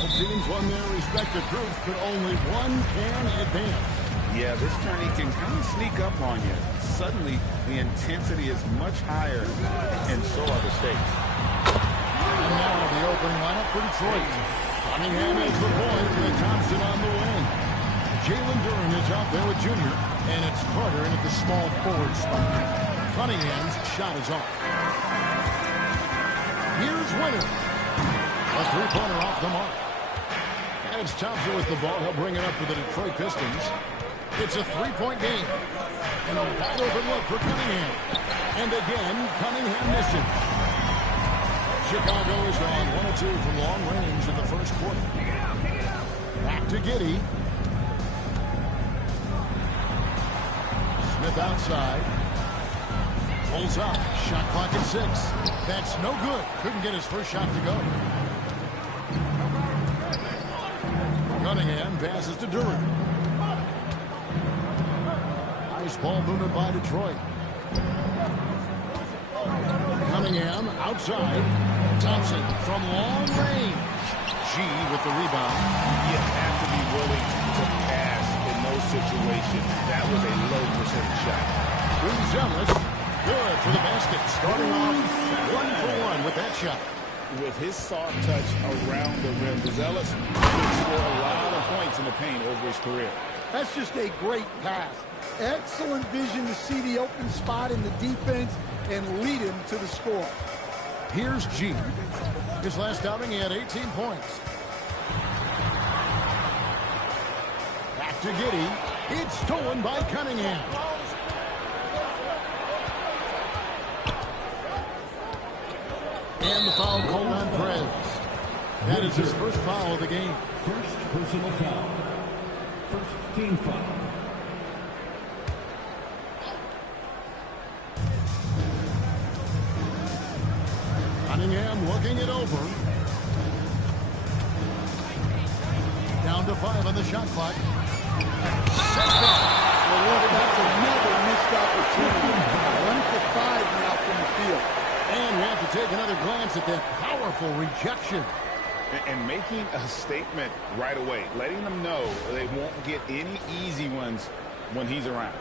Both teams won their respective groups, but only one can advance. Yeah, this tourney can kind of sneak up on you. Suddenly, the intensity is much higher, and so are the stakes. And now the opening lineup for Detroit. Cunningham is the point with Thompson on the wing. Jalen Duren is out there with Junior, and it's Carter in at the small forward spot. Cunningham's shot is off. Here's Winter. A three-pointer off the mark. And it's Thompson with the ball. He'll bring it up for the Detroit Pistons. It's a three-point game. And a wide open look for Cunningham. And again, Cunningham misses. Chicago is on 1 of 2 from long range in the first quarter. Back to Giddey. Smith outside. Pulls up. Shot clock at 6. That's no good. Couldn't get his first shot to go. Cunningham passes to Duren. Nice ball movement by Detroit. Cunningham outside. Thompson from long range. G with the rebound. You have to be willing to pass in those situations. That was a low percentage shot. Zealous. Good for the basket. Starting off 1 for 1 with that shot. With his soft touch around the rim, Zealous could score a lot of points in the paint over his career. That's just a great pass. Excellent vision to see the open spot in the defense and lead him to the score. Here's G. His last outing, he had 18 points. Back to Giddey. It's stolen by Cunningham. And the foul called on Perez. That is his first foul of the game. First personal foul. First team foul. Cunningham looking it over. Down to 5 on the shot clock. Well, look, that's another missed opportunity. 1 for 5 now from the field. And we have to take another glance at that powerful rejection. And making a statement right away, letting them know they won't get any easy ones when he's around.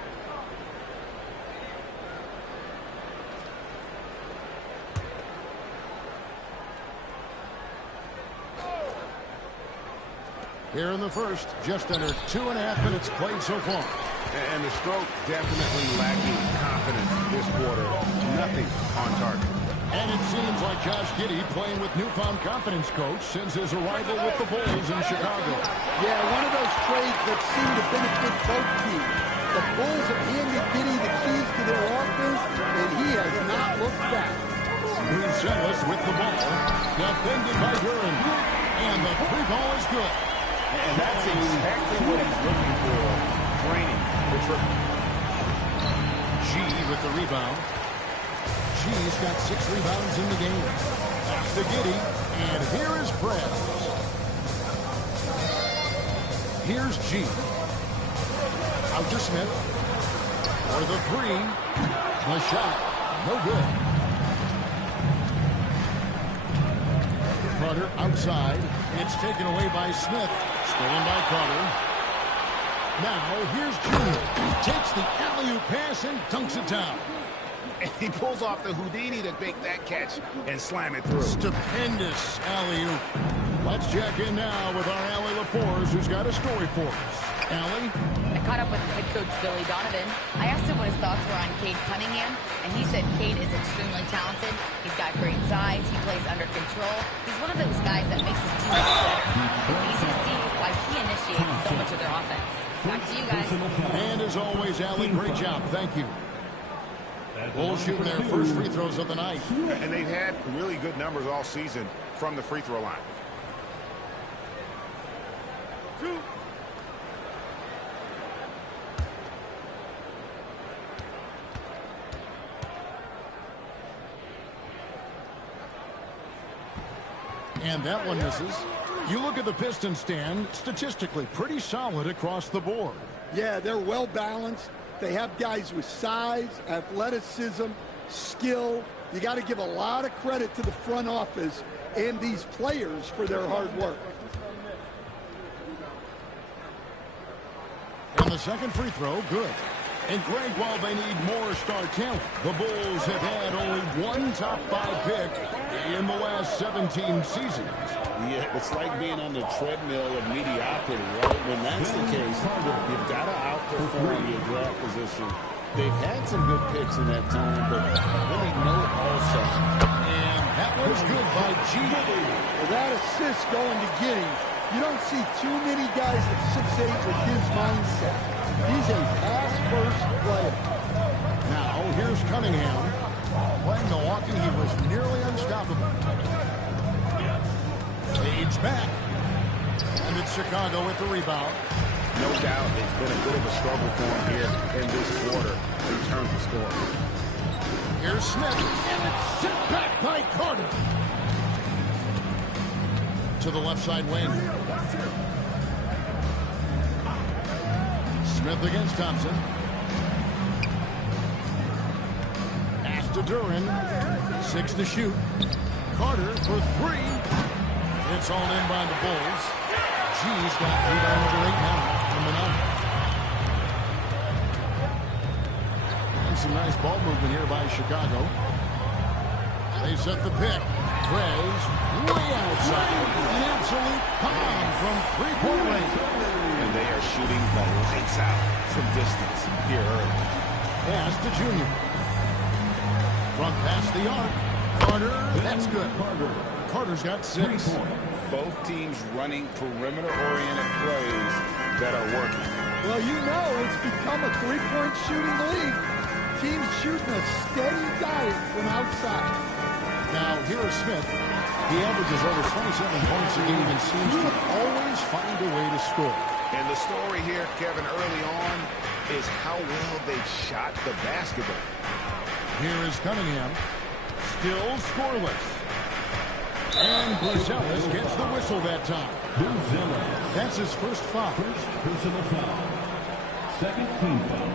Here in the first, just under 2.5 minutes played so far. And the stroke definitely lacking confidence this quarter. Nothing on target. And it seems like Josh Giddey, playing with newfound confidence, coach, since his arrival with the Bulls in Chicago. Yeah, one of those trades that seem to benefit both teams. The Bulls have handed Giddey the keys to their offense, and he has not looked back. Zealous with the ball. Defended by Duren. And the three ball is good. And that's exactly what he's looking for. Draining the triple. G with the rebound. G's got 6 rebounds in the game. Pass to Giddey. And here is Perez. Here's G. Out to Smith. For the 3. The shot. No good. Carter outside. It's taken away by Smith. Stolen by Carter. Now here's Junior. Takes the alley-oop pass and dunks it down. And he pulls off the Houdini to make that catch and slam it through. Stupendous alley-oop. Let's check in now with our Allie LaForce, who's got a story for us. Allie? I caught up with head coach Billy Donovan. I asked him what his thoughts were on Cade Cunningham, and he said Cade is extremely talented. He's got great size. He plays under control. He's one of those guys that makes his team better. It's easy to see why he initiates so much of their offense. Back to you guys. And as always, Allie, great job. Thank you. Bulls shooting their first free throws of the night. And they've had really good numbers all season from the free throw line. 2. And that one misses. You look at the Pistons stand, statistically pretty solid across the board. Yeah, they're well balanced. They have guys with size, athleticism, skill. You got to give a lot of credit to the front office and these players for their hard work. And the second free throw, good. And Greg, while they need more star talent, the Bulls have had only one top 5 pick in the last 17 seasons. Yeah, it's like being on the treadmill of mediocrity, right? When that's the case, you've got to outperform your draft position. They've had some good picks in that time, but really no all-star. And that was good by G. Well, that assist going to Giddey, you don't see too many guys at 6'8" with his mindset. He's a pass-first player. Now, here's Cunningham. Playing Milwaukee, he was nearly unstoppable. Fades back. And it's Chicago with the rebound. No doubt it's been a bit of a struggle for him here in this quarter in terms of scoring. Here's Smith. And it's sent back by Carter. To the left side wing. Smith against Thompson. Pass to Duran. 6 to shoot. Carter for 3. It's all in by the Bulls. G's got rebound number 8 now from the number. And some nice ball movement here by Chicago. They set the pick. Prez way outside. An absolute bomb from three-point range. And they are shooting the lights out from distance here early. Pass to Junior. Front past the arc. Carter, that's good. Carter's got 6. Both teams running perimeter-oriented plays that are working. Well, you know it's become a three-point shooting league. Teams shooting a steady diet from outside. Now, here is Smith. He averages over 27 points a game and seems to always find a way to score. And the story here, Kevin, early on is how well they've shot the basketball. Here is Cunningham. Still scoreless. And Buzelis gets the whistle that time. That's his first foul. First personal foul. Second team foul.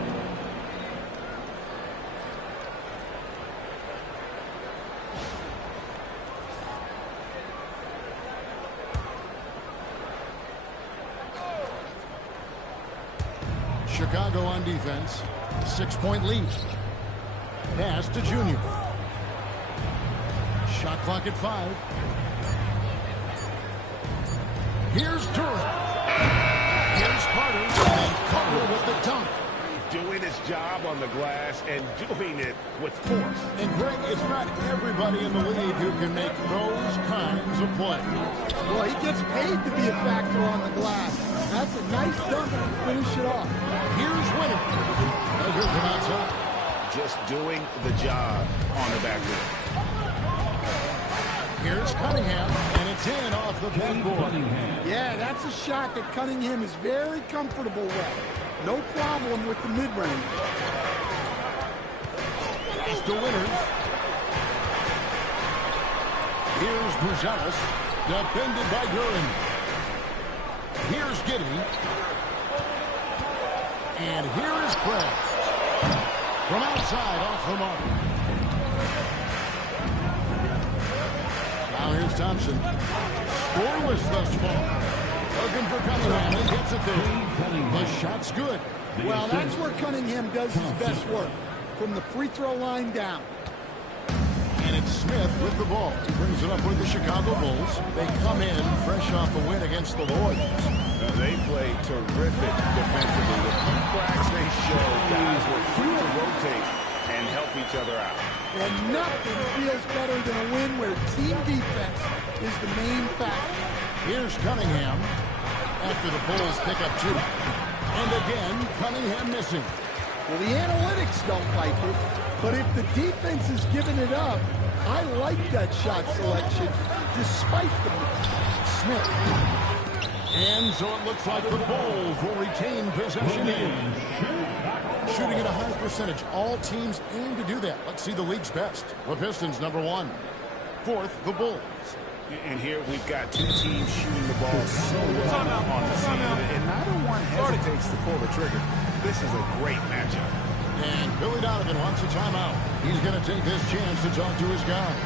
Chicago on defense. 6-point lead. Pass to Junior. Shot clock at 5. Here's Durant. Here's Carter. And Carter with the dunk. Doing his job on the glass and doing it with force. And Greg, it's not everybody in the league who can make those kinds of plays. Well, he gets paid to be a factor on the glass. That's a nice dunk to finish it off. Here's Winner. Good from outside. Just doing the job on the backboard. Here's Cunningham, and it's in off the backboard. Yeah, that's a shot that Cunningham is very comfortable with. No problem with the mid-range. Pass to Winners. Here's Buzelis, defended by Duran. Here's Giddey. And here is Craig. From outside, off the mark. Now here's Thompson. Scoreless thus far. Looking for Cunningham and gets it there. The shot's good. Well, that's where Cunningham does his best work. From the free throw line down. And it's Smith with the ball. He brings it up with the Chicago Bulls. They come in fresh off the win against the Warriors. They play terrific defensively. The few cracks they show, guys were free to rotate and help each other out. And nothing feels better than a win where team defense is the main factor. Here's Cunningham after the Bulls pick up 2. And again, Cunningham missing. Well, the analytics don't like it, but if the defense is giving it up, I like that shot selection despite the miss. Smith. And so it looks like the Bulls will retain possession in. Shooting at a high percentage. All teams aim to do that. Let's see the league's best. The Pistons, number 1. 4th, the Bulls. And here we've got two teams shooting the ball so well on the season, and neither one hesitates to pull the trigger. This is a great matchup. And Billy Donovan wants a timeout. He's going to take this chance to talk to his guys.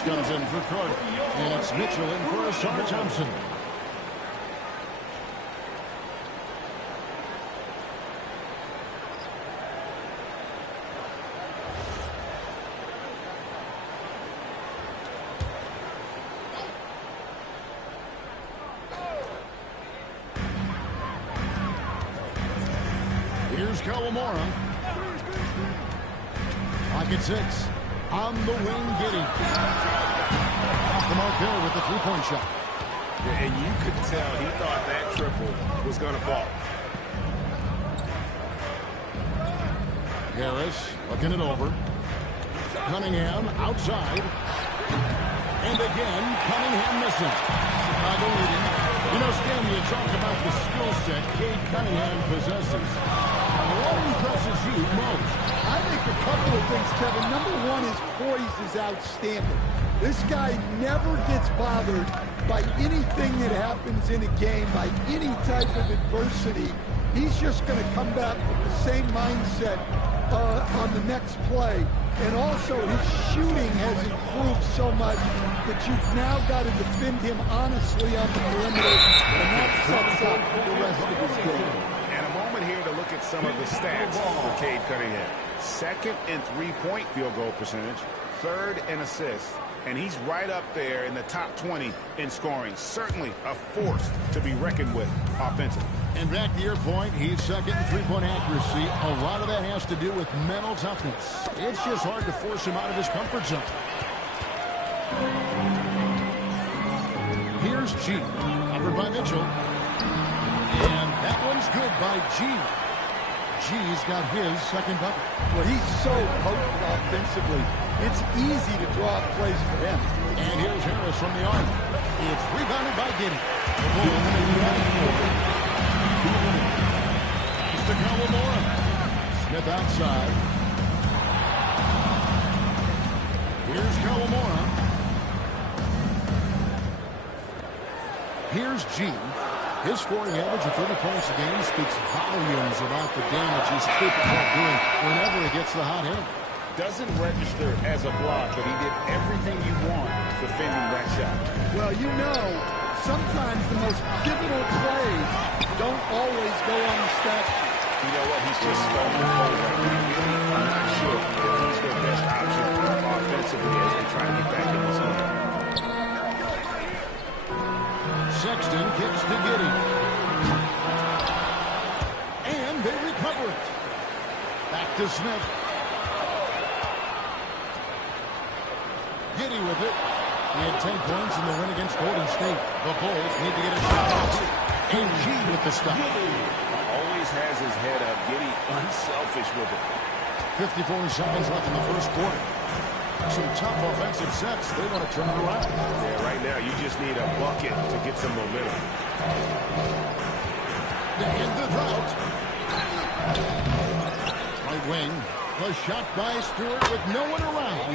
Harris comes in for Carter. And it's Mitchell in for Asar Thompson. Here's Kawamura. Pocket 6. On the wing, Giddey. Off the mark there with the three-point shot. Yeah, and you could tell he thought that triple was going to fall. Harris looking it over. Cunningham outside. And again, Cunningham missing. Chicago leading. You know, Stan, you talk about the skill set Cade Cunningham possesses. What impresses you most? I think a couple of things, Kevin. Number one, his poise is outstanding. This guy never gets bothered by anything that happens in a game, by any type of adversity. He's just going to come back with the same mindset on the next play. And also, his shooting has improved so much that you've now got to defend him honestly on the perimeter, and that sets up the rest of his game. And a moment here to look at some of the stats for Cade Cunningham. Second in three-point field goal percentage, third in assists, and he's right up there in the top 20 in scoring. Certainly a force to be reckoned with offensively. And back to your point, he's second in three-point accuracy. A lot of that has to do with mental toughness. It's just hard to force him out of his comfort zone. Here's G, covered by Mitchell. And that one's good by G. G's got his second bucket. Well, he's so potent offensively. It's easy to draw up plays for him. And here's Harris from the arc. It's rebounded by Giddey. The Bulls may be back forward. Pass to Kawamura. Smith outside. Here's Kawamura. Here's G. His scoring average of 30 points a game speaks volumes about the damage he's capable of doing whenever he gets the hot hand. Doesn't register as a block, but he did everything you want defending that shot. Well, you know, sometimes the most pivotal plays don't always go on the stat sheet. You know what? He's just stolen the ball right now. I'm not sure if he's their best option offensively as they try to get back in this game. Sexton kicks to Giddey. And they recover it. Back to Smith. Giddey with it. He had 10 points in the win against Golden State. The Bulls need to get a shot off. And G with the stop. Always has his head up. Giddey unselfish with it. 54 seconds left in the first quarter. Some tough offensive sets. They want to turn it around. Yeah, right now you just need a bucket to get some momentum. To end the drought. Right wing. A shot by Stewart with no one around.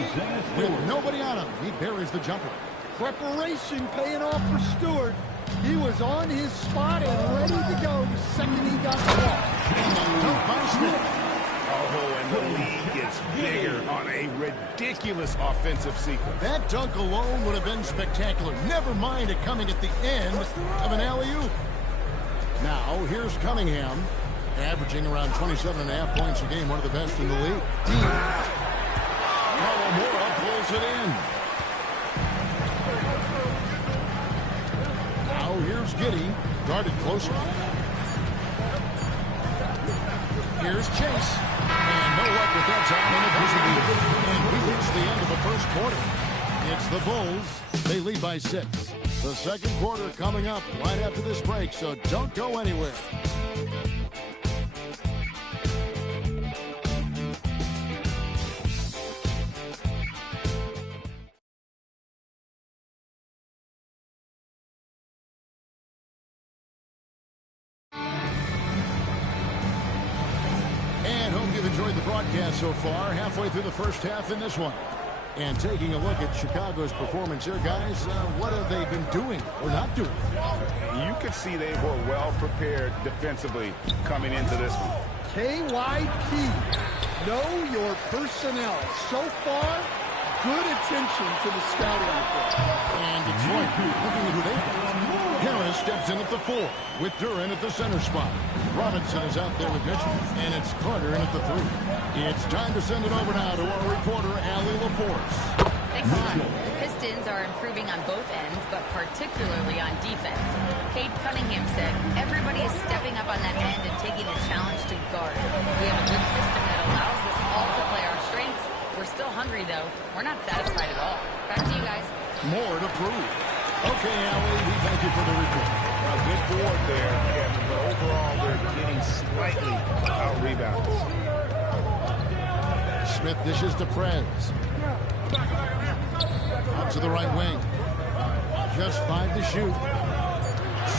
With nobody on him, he buries the jumper. Preparation paying off for Stewart. He was on his spot and ready to go the second he got the ball. Dunk by Smith. Oh, and the lead gets bigger on a ridiculous offensive sequence. That dunk alone would have been spectacular. Never mind it coming at the end of an alley-oop. Now, here's Cunningham, averaging around 27.5 points a game, one of the best in the league. Kawamura pulls it in. Now, here's Giddey, guarded closer. Here's Chase. And no luck with that time on the buzzer beater. And we reach the end of the first quarter. It's the Bulls. They lead by 6. The second quarter coming up right after this break, so don't go anywhere. Enjoyed the broadcast so far, halfway through the first half in this one. And taking a look at Chicago's performance here, guys, what have they been doing or not doing? You could see they were well prepared defensively coming into this one. KYP, know your personnel. So far, good attention to the scouting report. And Detroit looking at who they got. Harris steps in at the 4 with Duran at the center spot. Robinson is out there with Mitchell, and it's Carter in at the 3. It's time to send it over now to our reporter, Allie LaForce. Thanks a lot. The Pistons are improving on both ends, but particularly on defense. Cade Cunningham said, everybody is stepping up on that end and taking the challenge to guard. We have a good system that allows us all to play our strengths. We're still hungry, though. We're not satisfied at all. Back to you guys. More to prove. Okay, Allie, we thank you for the report. A good board there, Kevin, but overall they're getting slightly out-rebounded. Smith dishes to Prez. Out to the right wing. Just 5 to shoot.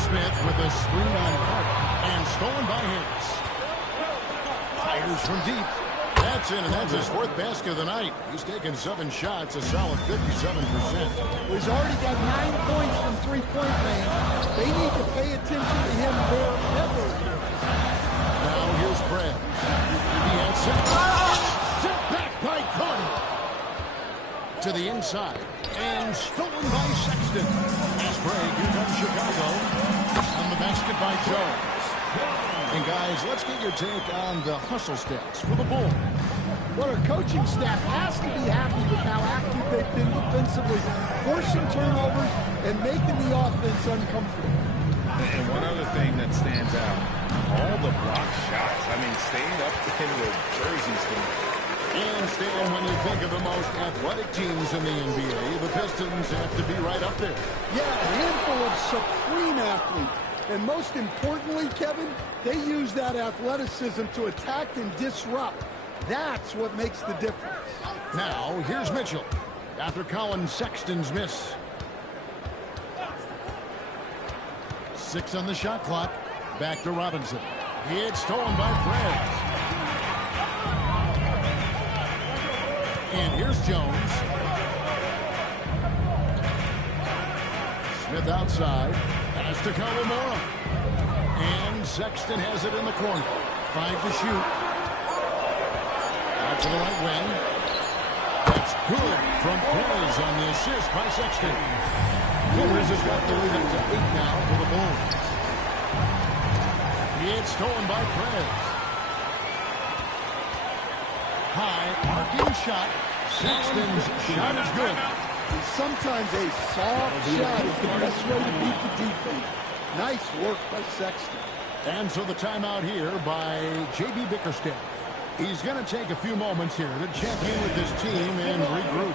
Smith with a screen on Carter. And stolen by Harris. Fires from deep. That's in, and that's his 4th basket of the night. He's taken 7 shots, a solid 57%. He's already got 9 points from three-point range. They need to pay attention to him wherever he is. Now here's Prez. He has sent back by Carter. To the inside. And stolen by Sexton. Fast break. Here comes Chicago. On the basket by Jones. And guys, let's get your take on the hustle stats for the Bulls. Well, our coaching staff has to be happy with how active they've been defensively, forcing turnovers and making the offense uncomfortable. And one other thing that stands out, all the block shots. I mean, staying up in the jerseys tonight. And Stan, when you think of the most athletic teams in the NBA, the Pistons have to be right up there. Yeah, a handful of supreme athletes. And most importantly, Kevin, they use that athleticism to attack and disrupt. That's what makes the difference. Now, here's Mitchell after Colin Sexton's miss. 6 on the shot clock. Back to Robinson. It's stolen by Prez. And here's Jones. Smith outside. Pass to Kawamura. And Sexton has it in the corner. 5 to shoot. Out to the right wing. That's good from Prez on the assist by Sexton. Clippers has got the lead up to 8 now for the Bulls. It's stolen by Prez. High arcing shot. Sexton's shot is good. Sometimes a soft shot is the best way to beat the defense. Nice work by Sexton. And so the timeout here by J.B. Bickerstaff. He's going to take a few moments here to check in with his team and regroup.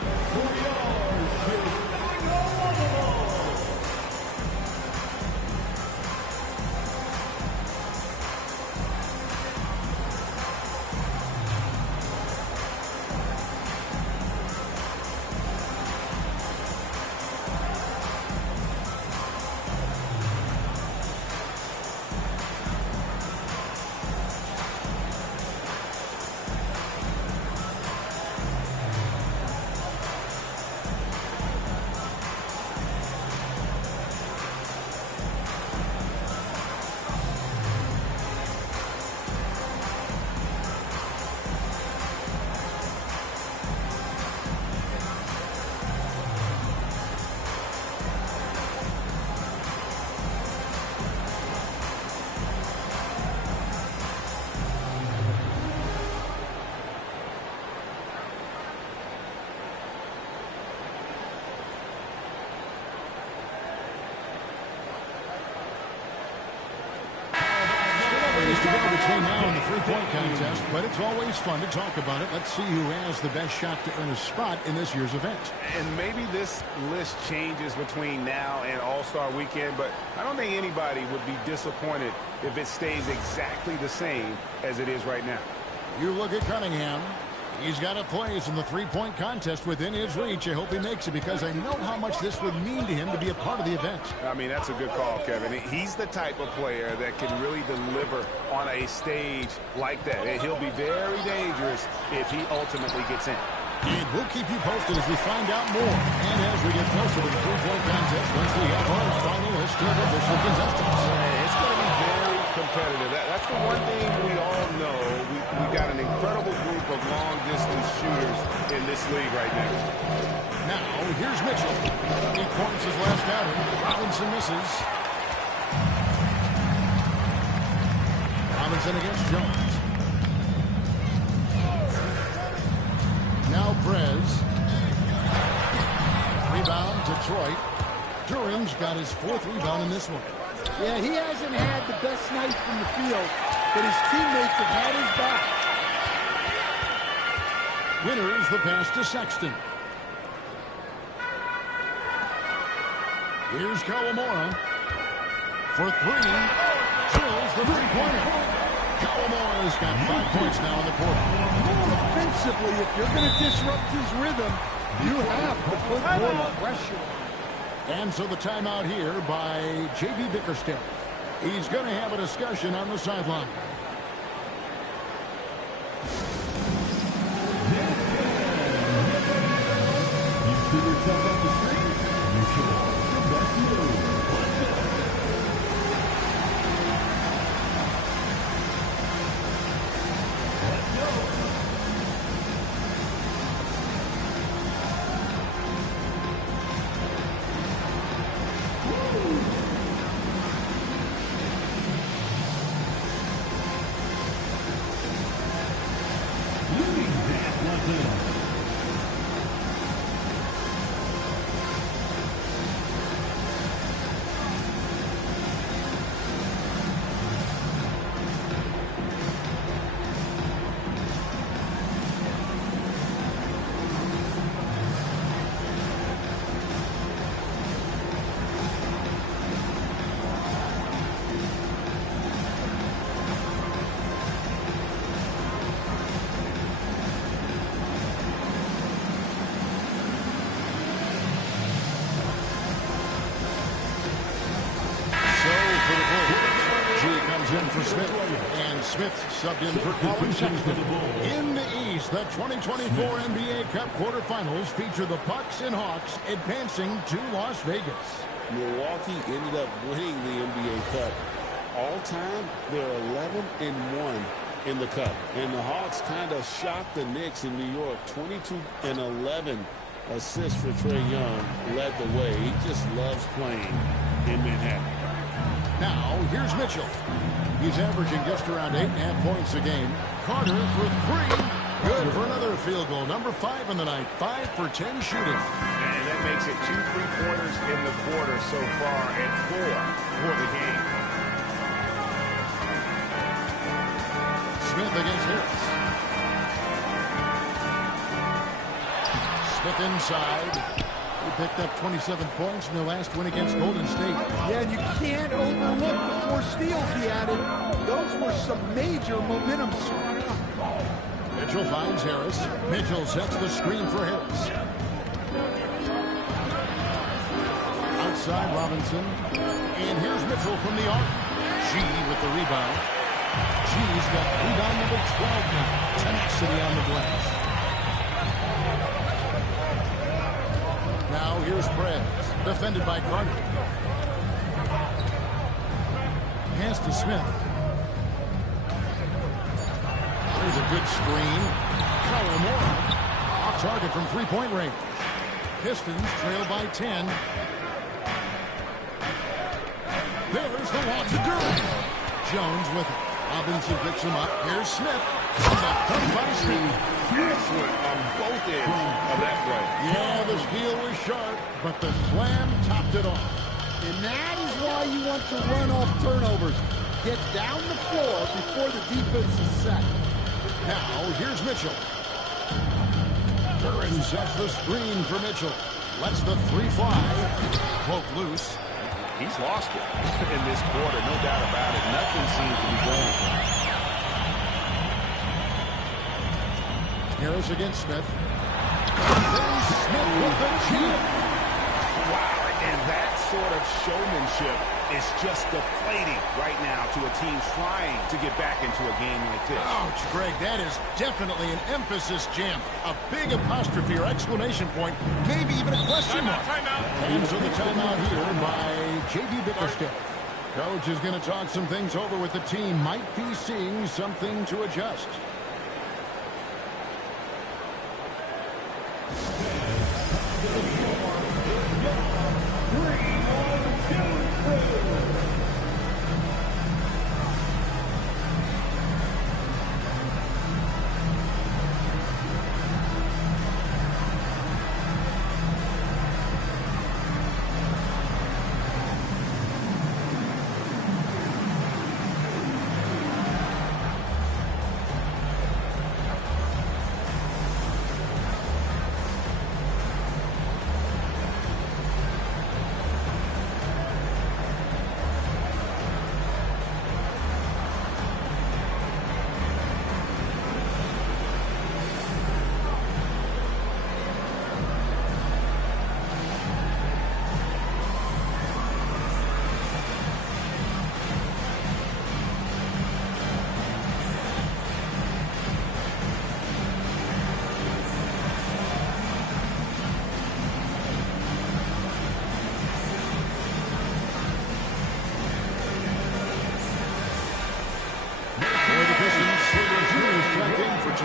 To go between now and the three-point contest, but it's always fun to talk about it. Let's see who has the best shot to earn a spot in this year's event. And maybe this list changes between now and All-Star Weekend, but I don't think anybody would be disappointed if it stays exactly the same as it is right now. You look at Cunningham. He's got a place in the three-point contest within his reach. I hope he makes it because I know how much this would mean to him to be a part of the event. I mean, that's a good call, Kevin. He's the type of player that can really deliver on a stage like that. And he'll be very dangerous if he ultimately gets in. And we'll keep you posted as we find out more. And as we get closer to the three-point contest, once we have our final list of official contestants. It's going to be very competitive. That's the one thing we all know. We got an incredible group of long-distance shooters in this league right now. Now, here's Mitchell. He points his last outing. Robinson misses. Robinson against Jones. Now Prez. Rebound, Detroit. Durham's got his 4th rebound in this one. Yeah, he hasn't had the best night from the field, but his teammates have had his back. Winters the pass to Sexton. Here's Kawamura. For 3. Drills the three-pointer. Kawamura's got 5 points now in the quarter. Defensively, if you're going to disrupt his rhythm, you have to put more pressure. And so the timeout here by J.B. Bickerstaff. He's going to have a discussion on the sideline. You see yourself on the screen. You should have the best move. Let's go. For Smith, and Smith subbed in for Colin Sexton. In the East, the 2024 NBA Cup quarterfinals feature the Bucks and Hawks advancing to Las Vegas. Milwaukee ended up winning the NBA Cup. All time, they're 11-1 in the Cup. And the Hawks kind of shocked the Knicks in New York. 22-11 assists for Trae Young led the way. He just loves playing in Manhattan. Now, here's Mitchell. He's averaging just around 8.5 points a game. Carter for 3. Good for another field goal. Number 5 in the night. 5 for 10 shooting. And that makes it 2 3-pointers in the quarter so far and 4 for the game. Smith against Harris. Smith inside. He picked up 27 points in their last win against Golden State. Yeah, and you can't overlook the 4 steals he added. Those were some major momentum swings. Mitchell finds Harris. Mitchell sets the screen for Harris. Outside Robinson. And here's Mitchell from the arc. G with the rebound. G's got rebound number 12 now. Tenacity on the glass. Now here's Prez, defended by Carter. Pass to Smith. There's a good screen. Kawamura off target from three-point range. Pistons trail by 10. There's the launch to Durham. Jones with it. Robinson picks him up. Here's Smith. From the 35 speed. Excellent on both ends of that play. Yeah, the steal was sharp, but the slam topped it off. And that is why you want to run off turnovers. Get down the floor before the defense is set. Now, here's Mitchell. Duran sets the screen for Mitchell. Lets the 3 fly. Poke loose. He's lost it in this quarter, no doubt about it. Nothing seems to be going for him. Harris against Smith. There's Smith with the chip. Wow, and that sort of showmanship is just deflating right now to a team trying to get back into a game like this. Ouch, Greg, that is definitely an emphasis jam. A big apostrophe or exclamation point, maybe even a question mark. And so the timeout here by J.B. Bickerstaff. Coach is going to talk some things over with the team. Might be seeing something to adjust.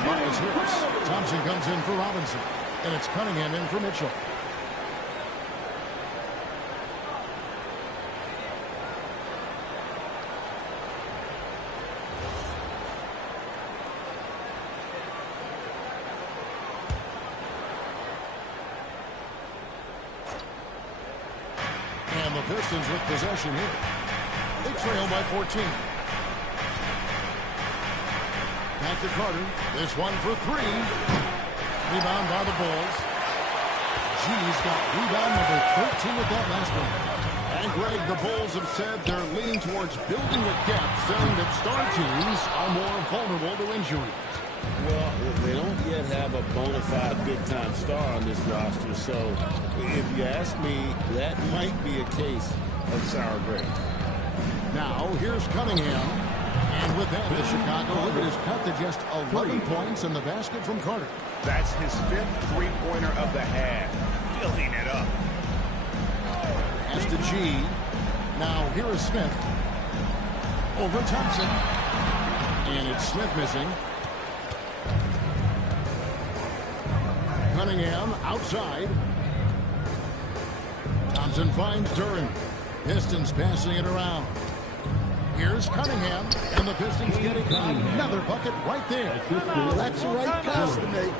Myers hits. Thompson comes in for Robinson. And it's Cunningham in for Mitchell. And the Pistons with possession here. They trail by 14. Back to Carter. This one for three. Rebound by the Bulls. G's got rebound number 13 with that last one. And Greg, the Bulls have said they're leaning towards building with depth, saying that star teams are more vulnerable to injury. Well, they don't yet have a bona fide big-time star on this roster, so if you ask me, that might be a case of sour grapes. Now, here's Cunningham. And with that, the Chicago Liberty is cut to just 11 points in the basket from Carter. That's his 5th three-pointer of the half. Filling it up. Pass to G. Now, here is Smith. Over Thompson. And it's Smith missing. Cunningham outside. Thompson finds Duren. Pistons passing it around. Here's Cunningham, and the Pistons getting another bucket right there. That's the right pass to make.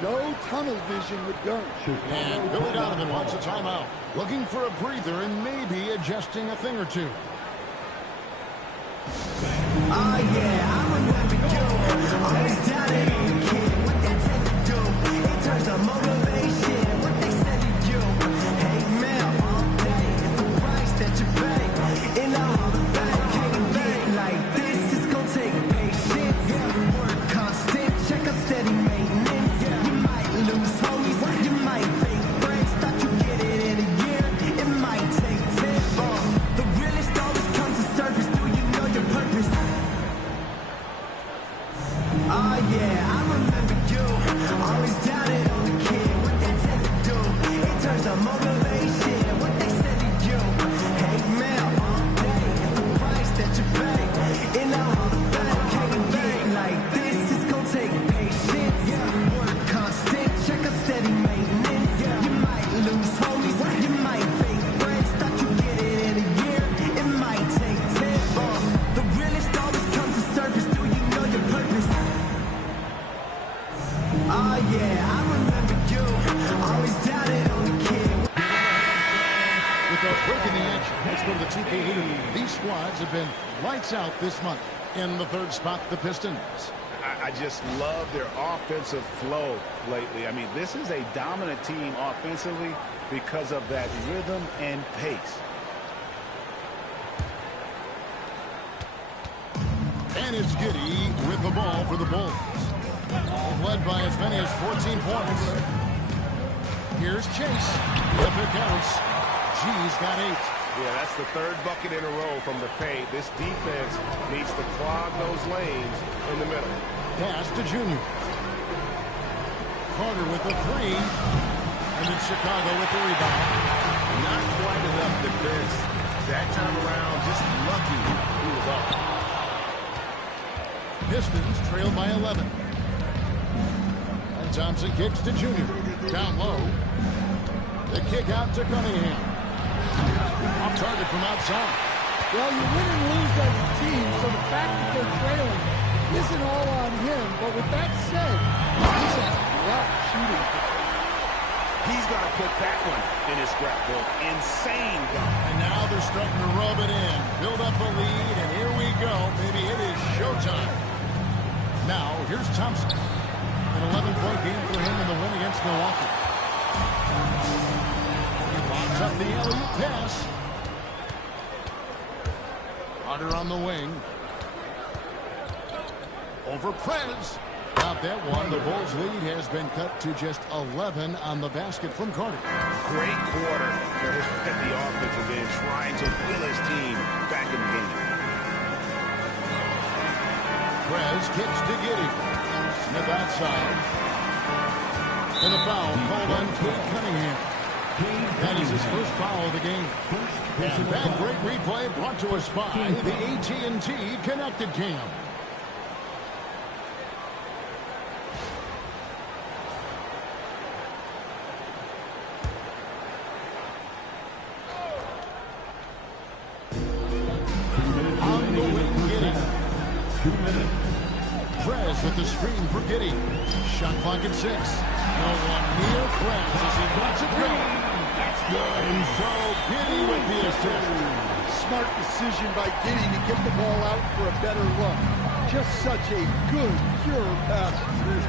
No tunnel vision with Duren. And Billy Donovan wants a timeout. Looking for a breather and maybe adjusting a thing or two. Oh yeah, I remember you. Always doubted on the kid. What they tend to do in terms of motivation. What they said to you. Hey man, all day it's the price that you pay. In the Hall of Fame, can't get like this. It's gonna take patience. Work constant, check up steady maintenance. You might lose homies, you might fake friends. Thought you get it in a year. It might take 10. The realest always comes to surface. Do you know your purpose? Oh yeah, I remember you. Always doubted on the kid. What they tend to do in terms of motivation. What they said to you. Hey man, all day it's the price that you pay. In the Hall of Fame, can't get like this. It's gonna take patience. Work constant, check up steady maintenance. You might lose homies, you might fake friends. Thought you get it in a year. It might take 10. The realest always comes to surface. Do you know your purpose? Oh yeah, I remember you. Always doubted on the kid. With a break in the action, let's go to the 2K leader. These squads have been lights out this month. In the third spot, the Pistons. I just love their offensive flow lately. I mean, this is a dominant team offensively because of that rhythm and pace. And it's Giddey with the ball for the Bulls. Led by as many as 14 points. Here's Chase. If it counts, G's got 8. Yeah, that's the third bucket in a row from the paint. This defense needs to clog those lanes in the middle. Pass to Junior. Carter with the 3. And it's Chicago with the rebound. Not quite enough defense. That time around, just lucky he was up. Pistons trail by 11. And Thompson kicks to Junior. Down low. The kick out to Cunningham. Off target from outside. Well, you win and lose as a team, so the fact that they're trailing isn't all on him. But with that said, he's a rough shooting. He's got to put that one in his scrapbook. Insane dunk. And now they're starting to rub it in. Build up a lead, and here we go. Maybe it is showtime. Now, here's Thompson. An 11-point game for him in the win against Milwaukee. He lobs up the alley-oop pass. Carter on the wing. Over Prez. Got that one. The Bulls' lead has been cut to just 11 on the basket from Carter. Great quarter for him at the offensive end, trying to will his team back in the game. Prez kicks to Giddey. Smith outside. And a foul called on Cade Cunningham. That is his first foul of the game. And that great replay brought to us by the AT&T Connected Cam. 2 minutes. Prez with the screen for Giddey. Shot clock at 6. No one near Prez as he lets it go. That's good. And so Giddey with the assist. Smart decision by Giddey to get the ball out for a better look. Just such a good, pure pass.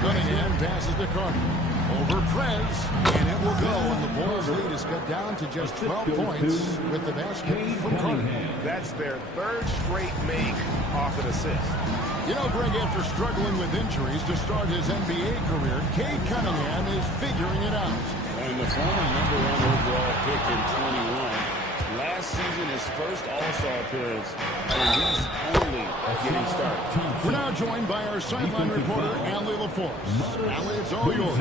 Cunningham passes to Carter. Over Prez, and it will go, and the Bulls' lead is cut down to just 12 points with the basket from Carter. That's their third straight make off an assist. You know, Greg, after struggling with injuries to start his NBA career, Cade Cunningham is figuring it out. And the former #1 overall pick in 21. Last season, his first All-Star appearance, and he's only getting started. We're now joined by our sideline reporter, Allie LaForce. Allie, it's all yours.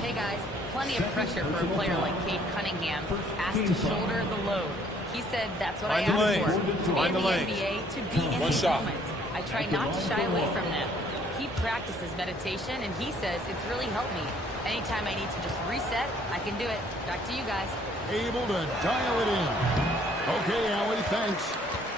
Hey, guys. Plenty of pressure for a player like Cade Cunningham, asked to shoulder the load. He said, that's what I asked for. To be in the NBA, to be in these moments. I try not to shy away from them. He practices meditation, and he says it's really helped me. Anytime I need to just reset, I can do it. Back to you guys. Able to dial it in. Okay, Allie, thanks.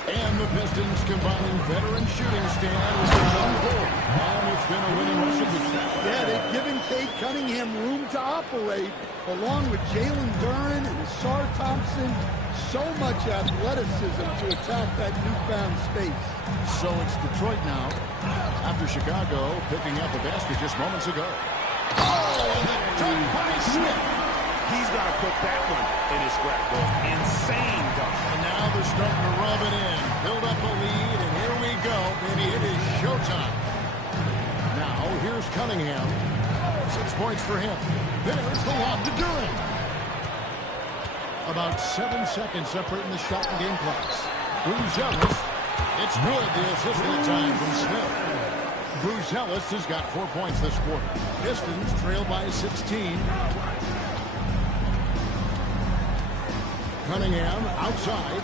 And the Pistons combining veteran shooting stand with their own goal. And it's been a winning recipe. Yeah, they've given Cade Cunningham room to operate, along with Jalen Duren and Ausar Thompson. So much athleticism to attack that newfound space. So it's Detroit now, after Chicago picking up a basket just moments ago. Oh, and the dunk by Smith. He's got to put that one in his scrapbook. Insane dunk. And now they're starting to rub it in. Build up a lead, and here we go, baby. It is showtime. Now, here's Cunningham. 6 points for him. There's the lob to Duren. About 7 seconds separating the shot and game clocks. Bruce it's good. The assist that time from Smith. Bruce Ellis has got 4 points this quarter. Pistons trail by 16. Cunningham outside.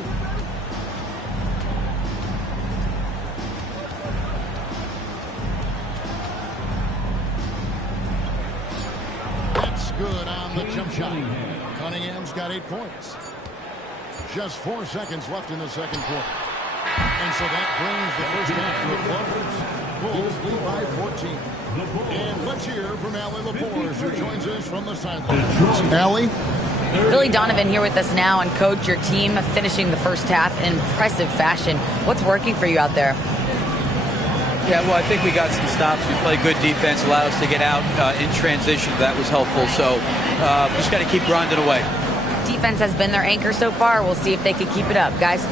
That's good on the jump shot. Cunningham's got 8 points. Just 4 seconds left in the second quarter. And so that brings the first half to a close. Bulls lead by 14. And let's hear from Allie LaForce, who joins us from the sideline. Allie? Billy Donovan here with us now, and Coach, your team finishing the first half in impressive fashion. What's working for you out there? Yeah, well, I think we got some stops. We played good defense, allowed us to get out in transition. That was helpful. So just got to keep grinding away. Defense has been their anchor so far. We'll see if they can keep it up, guys.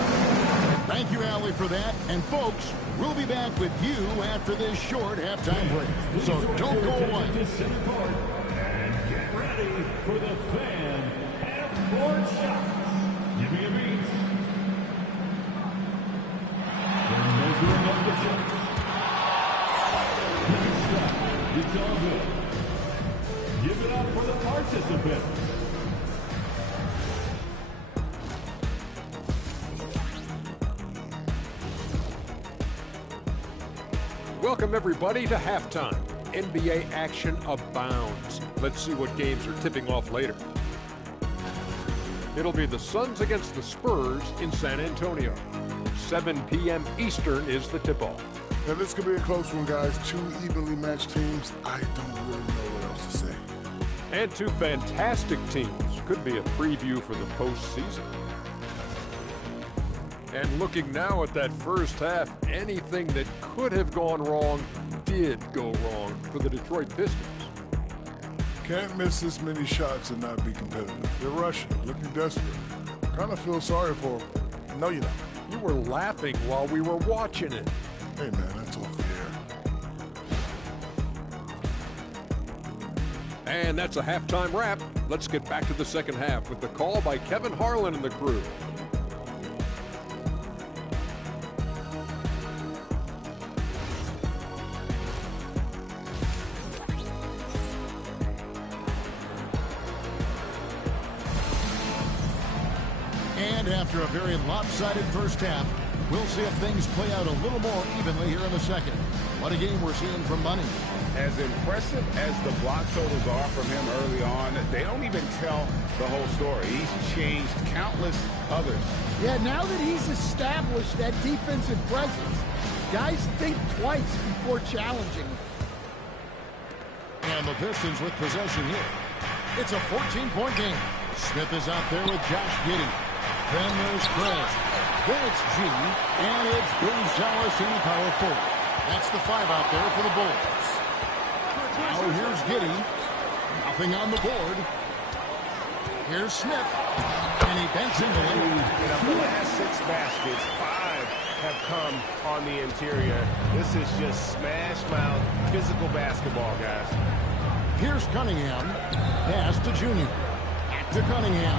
Thank you, Allie, for that. And, folks, we'll be back with you after this short halftime break. So don't go away. And get ready for the fan half-court shots. Give me a beat. They're measuring up the shots. It's all good. Give it up for the participants. Welcome, everybody, to halftime. NBA action abounds. Let's see what games are tipping off later. It'll be the Suns against the Spurs in San Antonio. 7 p.m. Eastern is the tip-off. Now, this could be a close one, guys. 2 evenly matched teams. I don't really know what else to say. And 2 fantastic teams. Could be a preview for the postseason. And looking now at that first half, anything that could have gone wrong did go wrong for the Detroit Pistons. Can't miss this many shots and not be competitive. They're rushing, looking desperate. Kind of feel sorry for them. No, you don't. You were laughing while we were watching it. Hey, man, that's off the air. And that's a halftime wrap. Let's get back to the second half with the call by Kevin Harlan and the crew. And after a very lopsided first half, we'll see if things play out a little more evenly here in the second. What a game we're seeing from Money. As impressive as the block totals are from him early on, they don't even tell the whole story. He's changed countless others. Yeah, now that he's established that defensive presence, Guys think twice before challenging. And the Pistons with possession here. It's a 14-point game. Smith is out there with Josh Giddey. Then there's Craig. Then it's G. And it's Gonzalez in the power forward. That's the 5 out there for the Bulls. Now here's Giddey. Nothing on the board. Here's Smith. And he banks into it. And of the last 6 baskets, 5 have come on the interior. This is just smash mouth physical basketball, guys. Here's Cunningham. Pass to Junior. Back to Cunningham.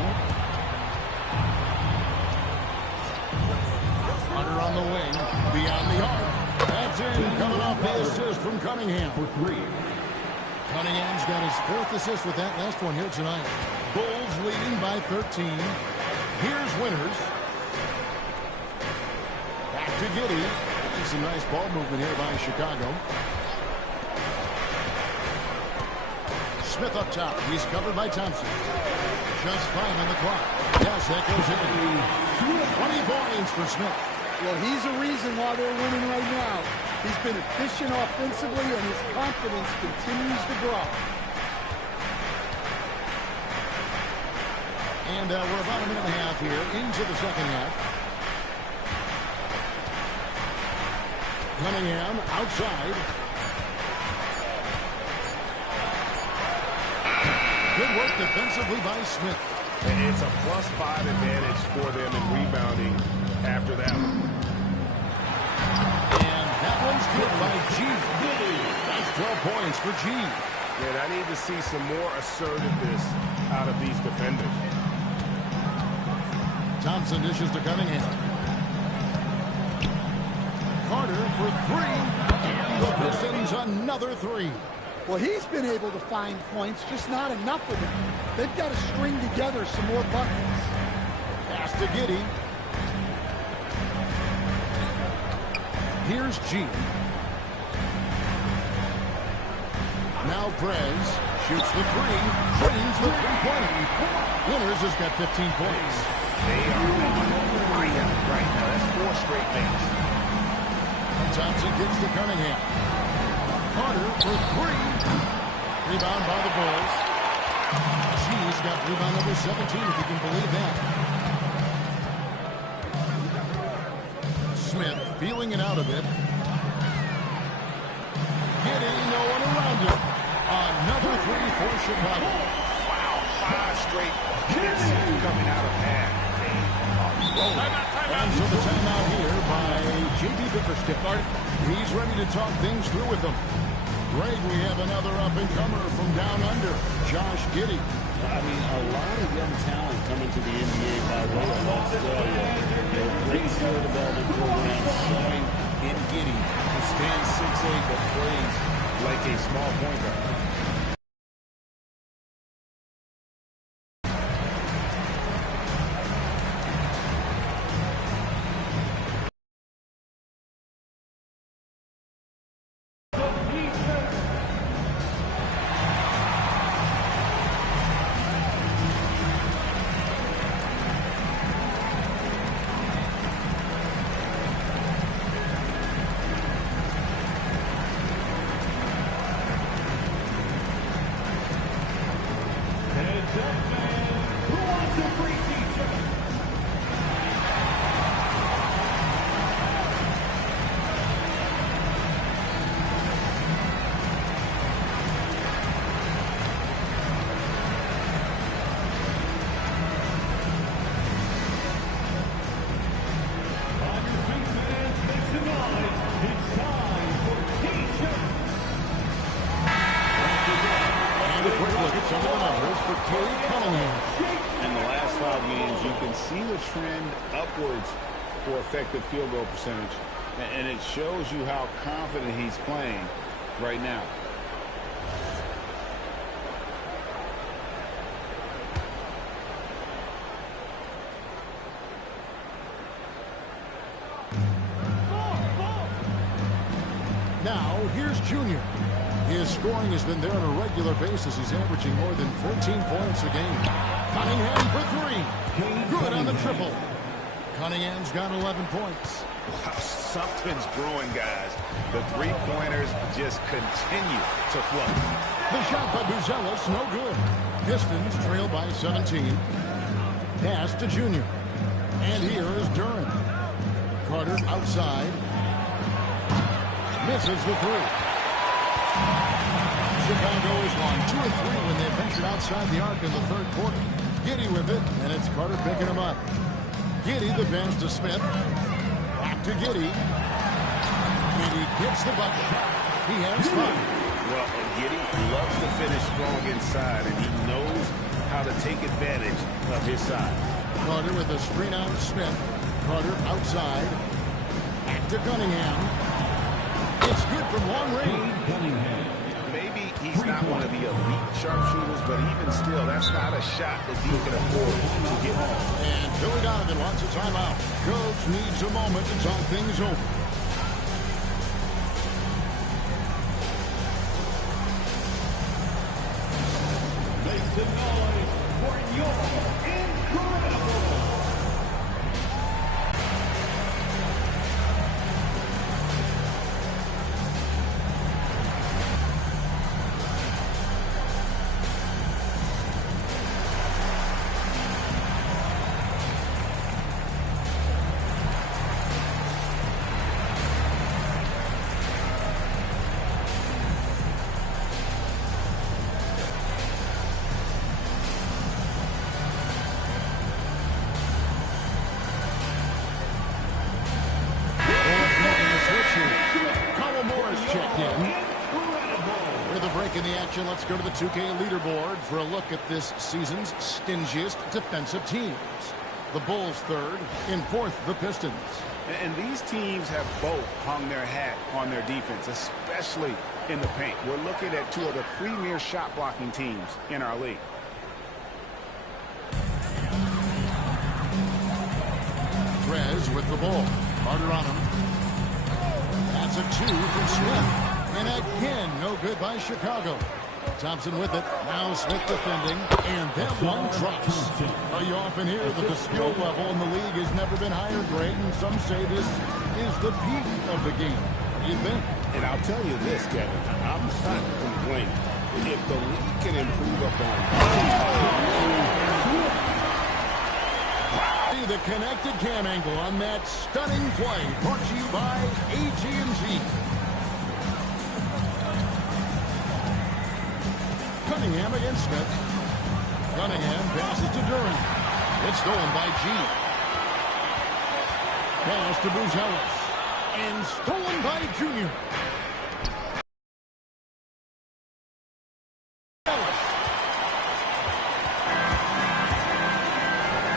Hunter on the wing. Beyond the arc. That's in. Coming off the assist from Cunningham. For 3. Cunningham's got his 4th assist with that last one here tonight. Bulls leading by 13. Here's Winters. Back to Giddey. Some nice ball movement here by Chicago. Smith up top. He's covered by Thompson. Just 5 on the clock. Yes, that goes in. 20 points for Smith. Well, he's a reason why they're winning right now. He's been efficient offensively, and his confidence continues to grow. And we're about a minute and a half here into the second half. Cunningham outside. Good work defensively by Smith. And it's a +5 advantage for them in rebounding after that one. And that one's good by G. That's 12 points for G. And I need to see some more assertiveness out of these defenders. Thompson dishes to Cunningham. Carter for 3. And the Pistons another 3. Well, he's been able to find points, just not enough of them. They've got to string together some more buckets. Pass to Giddey. Here's G. Now Prez shoots the 3. Drains the 3-pointer. Winters has got 15 points. They are right now. That's 4 straight makes. Thompson gets to Cunningham. Carter for 3. Rebound by the Bulls. G's got rebound number 17, if you can believe that. Smith feeling it out a bit. Getting no one around him. Another 3 for Chicago. Wow, 5 straight hits coming out of hand. And so the timeout here by J.B. Bickerstaff. He's ready to talk things through with them. Greg, we have another up-and-comer from down under, Josh Giddey. I mean, a lot of young talent coming to the NBA by way of Australia. Great skill development program showing in Giddey, who stands 6'8", but plays like a small point guard. For effective field goal percentage, and it shows you how confident he's playing right now. Now here's Junior. His scoring has been there on a regular basis. He's averaging more than 14 points a game. Cunningham for 3. Good on the triple. Cunningham's got 11 points. Wow, something's brewing, guys. The three-pointers just continue to flow. The shot by Buzelis, no good. Pistons trail by 17. Pass to Junior. And here is Duren. Carter outside. Misses the three. Chicago has won 2 of 3 when they ventured outside the arc in the third quarter. Giddey with it, and it's Carter picking him up. Giddey the pass to Smith. Back to Giddey. Giddey gets the bucket. He has 5. Well, Giddey loves to finish strong inside, and he knows how to take advantage of his size. Carter with a screen on Smith. Carter outside. Back to Cunningham. It's good from long range. Maybe he's not one of the elite sharpshooters, but even still, that's not a shot that he can afford to get home. And Billy Donovan wants a timeout. Coach needs a moment to talk things over. Make some noise for your incredible. Let's go to the 2K leaderboard for a look at this season's stingiest defensive teams. The Bulls third, in fourth the Pistons. And these teams have both hung their hat on their defense, especially in the paint. We're looking at 2 of the premier shot blocking teams in our league. Trez with the ball. Carter on him. That's a 2 from Smith. And again, no good by Chicago. Thompson with it. Now Smith defending. And that one drops. You often hear that the skill level in the league has never been higher, Greg, and some say this is the peak of the game. What do you think? And I'll tell you this, Kevin. I'm not complaining. If the league can improve upon the connected cam angle on that stunning play brought to you by AT&T. Cunningham against Smith. Cunningham passes to Duren. It's stolen by G. Pass to Buzelis. And stolen by Junior.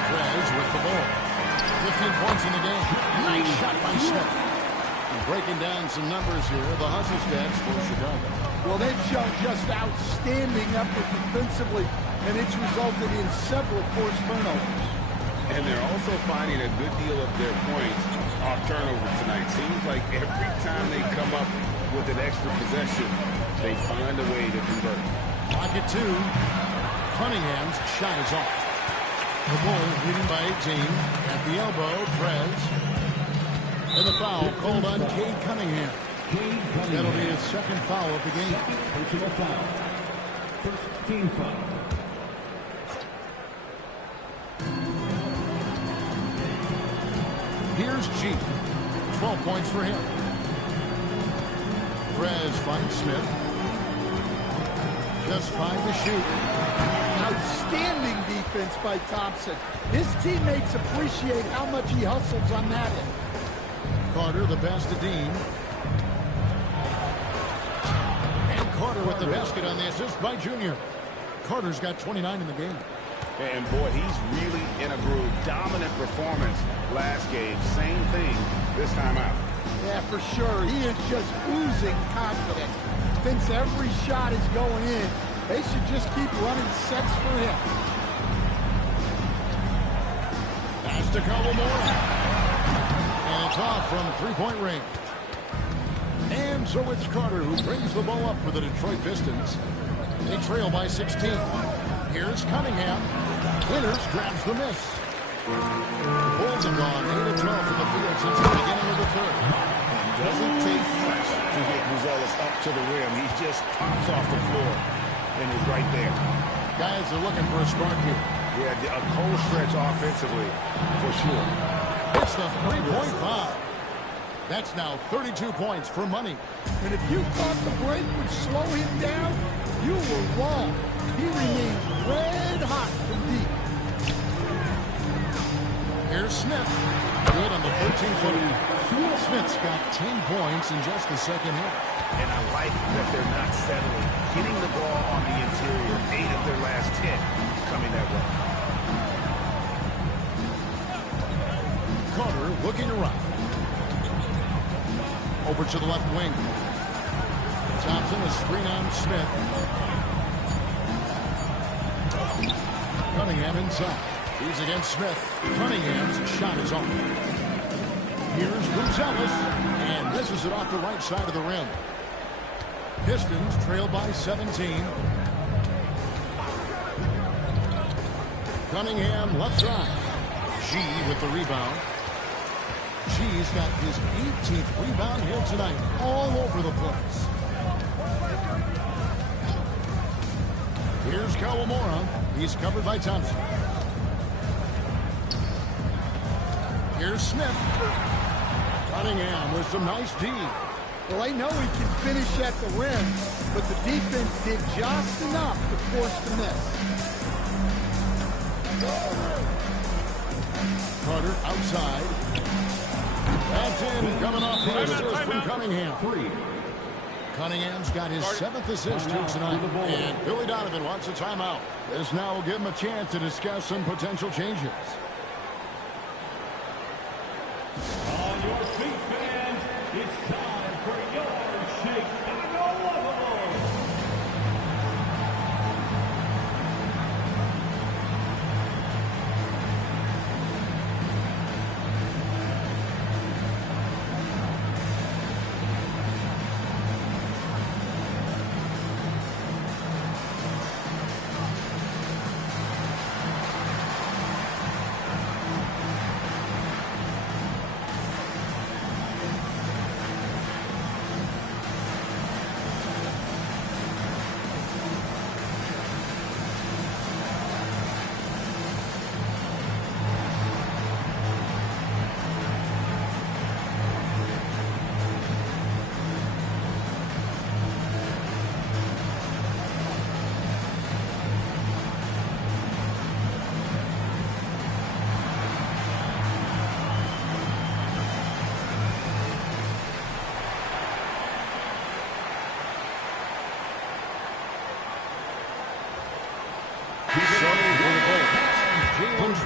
Trez with the ball. 15 points in the game. Nice shot by Smith. And breaking down some numbers here, the hustle stats for Chicago. Well, they've shown just outstanding effort defensively, and it's resulted in several forced turnovers. And they're also finding a good deal of their points off turnover tonight. Seems like every time they come up with an extra possession, they find a way to convert. Pocket 2. Cunningham's shot is off. The Bulls leading by 18. At the elbow, Trez. And the foul called on Cade Cunningham. That'll be his second foul of the game. Personal foul. First team foul. Here's G. 12 points for him. Trez finds Smith. Just 5 to shoot. Outstanding defense by Thompson. His teammates appreciate how much he hustles on that end. Carter the pass to Dean. Carter with the basket on the assist by Junior. Carter's got 29 in the game. And boy, he's really in a groove. Dominant performance last game. Same thing this time out. Yeah, for sure. He is just oozing confidence. Thinks every shot is going in. They should just keep running sets for him. Pass to Kawamura. And it's off from three-point range. And so it's Carter who brings the ball up for the Detroit Pistons. They trail by 16. Here's Cunningham. Winters grabs the miss. The Bulls have gone 8 of 12 from the field since the beginning of the third. Doesn't take much to get Rosales up to the rim. He just pops off the floor and is right there. Guys are looking for a spark here. Yeah, a cold stretch offensively, for sure. It's the three-point bomb. That's now 32 points for money. And if you thought the break would slow him down, you were wrong. He remains red hot from deep. Here's Smith. Good on the 13-footer. Smith's got 10 points in just the second half. And I like that they're not settling. Hitting the ball on the interior, 8 of their last 10 coming that way. Carter looking around. Over to the left wing. Thompson, a screen on Smith. Cunningham inside. He's against Smith. Cunningham's shot is off. Here's Rosales, and misses it off the right side of the rim. Pistons trail by 17. Cunningham left side. G with the rebound. G's got his 18th rebound here tonight, all over the place. Here's Kawamura. He's covered by Thompson. Here's Smith. Cunningham with some nice D. Well, I know he can finish at the rim, but the defense did just enough to force the miss. Carter outside. That's in, coming off the assist from Cunningham. Cunningham's got his 7th assist here tonight. And Billy Donovan wants a timeout. This now will give him a chance to discuss some potential changes. On your feet, fans, it's time for your Chicago Level.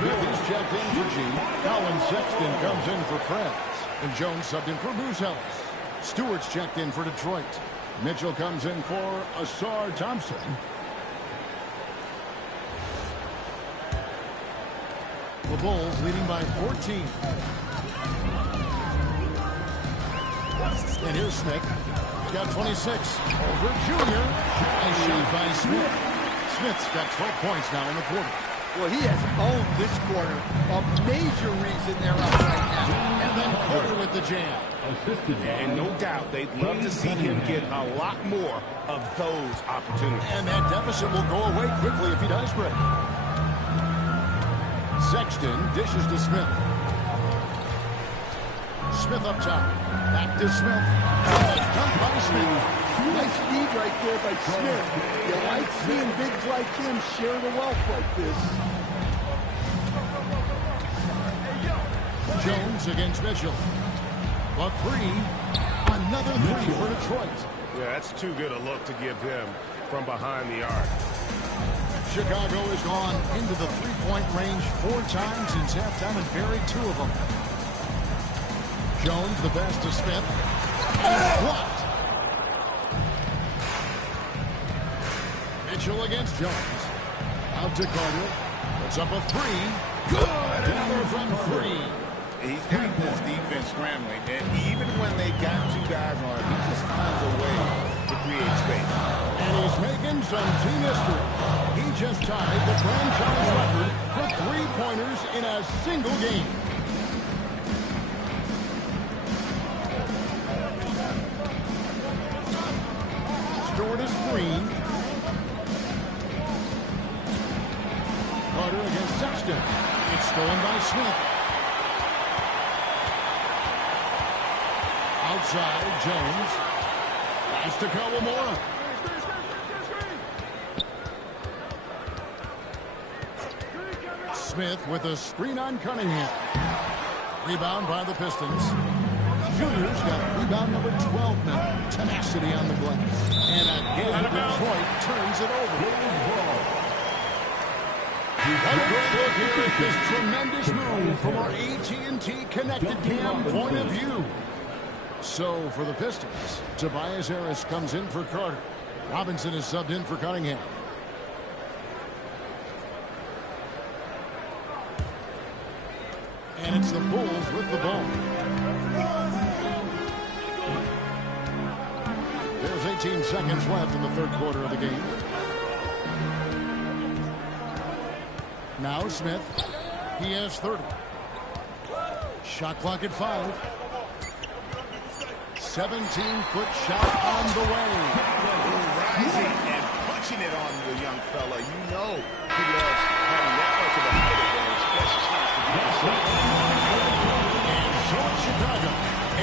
Smith is checked in for G. Colin Sexton comes in for Preds. And Jones subbed in for Rosales. Stewart's checked in for Detroit. Mitchell comes in for Asar Thompson. The Bulls leading by 14. And here's Smith. He's got 26. Over Junior. Nice shot by Smith. Smith's got 12 points now in the quarter. Well, he has owned this quarter. A major reason they're up right now. And then Carter with the jam. And no doubt they'd love to see him get a lot more of those opportunities. And that deficit will go away quickly if he does great. Sexton dishes to Smith. Smith up top. Back to Smith. Dunked by Smith. Nice feed right there by Smith. You like seeing bigs like him share the wealth like this. Jones against Mitchell. A three. Another three for Detroit. Yeah, that's too good a look to give them from behind the arc. Chicago has gone into the three-point range 4 times since halftime and buried 2 of them. Jones, the best to Smith. And blocked. Mitchell against Jones. Out to Carter. Puts up a 3. Good. Another from 3. He's got this defense scrambling, and even when they got 2 guys on him, he just finds a way to create space. And he's making some team history. He just tied the franchise record for three-pointers in a single game. Stored is Green. Carter against Sexton. It's stolen by Smith. Outside, Jones. Pass to Kawamura. Smith with a screen on Cunningham. Rebound by the Pistons. Junior's got rebound number 12 now. Tenacity on the glass. And again, Detroit turns it over. And a great look here at this tremendous move from our AT&T Connected Cam point of view. So for the Pistons, Tobias Harris comes in for Carter. Robinson is subbed in for Cunningham. And it's the Bulls with the ball. There's 18 seconds left in the third quarter of the game. Now Smith. He has 30. Shot clock at 5. 17-foot shot on the way. Rising and punching it on the young fella. You know he loves having that much of a height advantage. Best chance to do so. And so it's Chicago,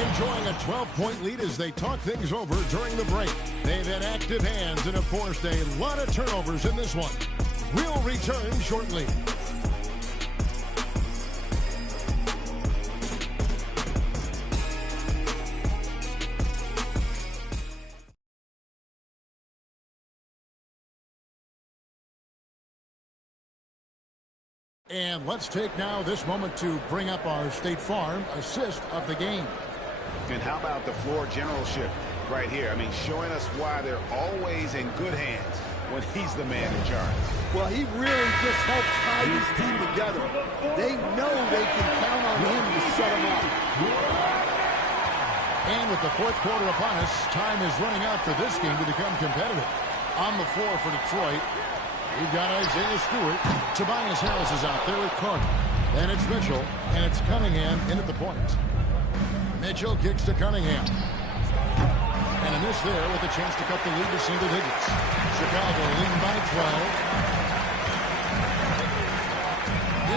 enjoying a 12-point lead as they talk things over during the break. They've had active hands and have forced a lot of turnovers in this one. We'll return shortly. And let's take now this moment to bring up our State Farm assist of the game. And how about the floor generalship right here? I mean, showing us why they're always in good hands when he's the man in charge. Well, he really just helps tie this team together. They know they can count on him to set them up. And with the fourth quarter upon us, time is running out for this game to become competitive. On the floor for Detroit, we've got Isaiah Stewart. Tobias Harris is out there with Carter. Then it's Mitchell, and it's Cunningham in at the point. Mitchell kicks to Cunningham. And a miss there with a chance to cut the lead to single digits. Chicago leading by 12.